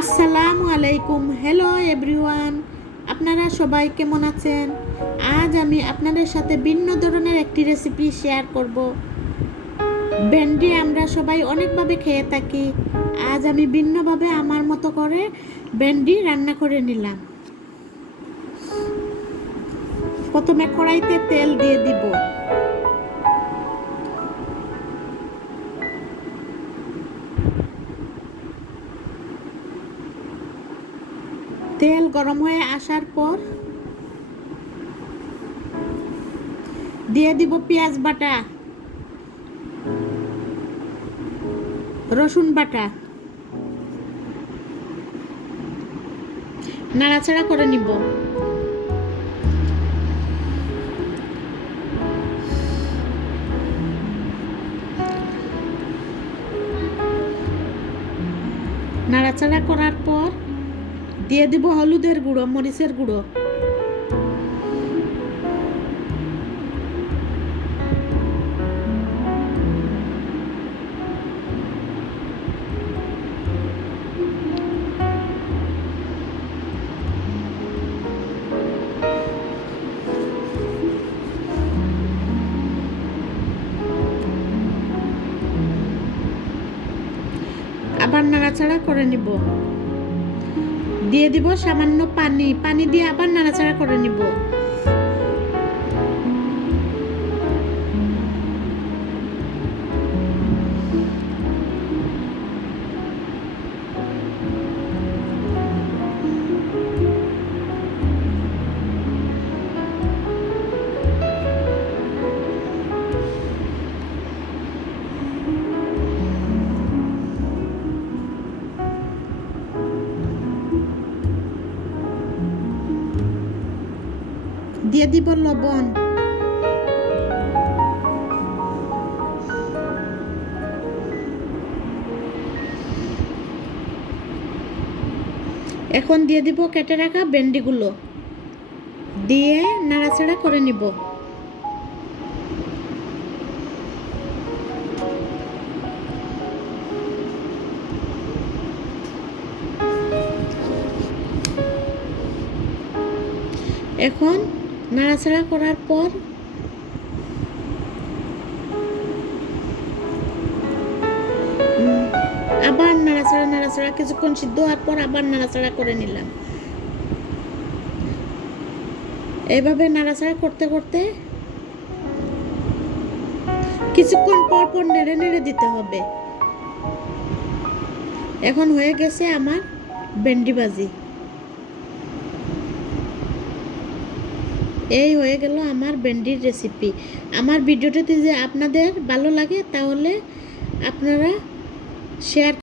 আসসালামু আলাইকুম। Hello everyone, আপনারা সবাই কেমন আছেন? আজ আমি আপনাদের সাথে ভিন্ন ধরনের একটি রেসিপি শেয়ার করব। ভেন্ডি আমরা সবাই অনেকভাবে খেয়ে থাকি। আজ আমি ভিন্নভাবে আমার মতো করে ভেন্ডি রান্না করে নিলাম। প্রথমে কড়াইতে তেল দিয়ে দিব। তেল গরম হয়ে আসার পর দিয়ে দিব পেঁয়াজ বাটা, রসুন বাটা, নাড়াচাড়া করে নিব। নাড়াচাড়া করার পর দিয়ে দিব হলুদের গুঁড়ো, মরিচের গুঁড়ো, আবার নাড়াচাড়া করে নিব। দিয়ে দিব সামান্য পানি, পানি দিয়ে আবার নাড়াচাড়া করে নিব। দিয়ে দিব লবণ, এখন দিয়ে দিব কেটে রাখা ভেন্ডিগুলো, দিয়ে নাড়াচাড়া করে নিব। এখন নাড়াচাড়া করার পর আবার নাড়াচাড়া কিছুক্ষণ সিদ্ধ হওয়ার পর আবার নাড়াচাড়া করে নিলাম। এইভাবে নাড়াচাড়া করতে করতে কিছুক্ষণ পর পর নেড়ে নেড়ে দিতে হবে। এখন হয়ে গেছে আমার ভেন্ডি ভাজি। এই হয়ে গেল আমার ভেন্ডির রেসিপি। আমার ভিডিওটাতে যে আপনাদের ভালো লাগে তাহলে আপনারা শেয়ার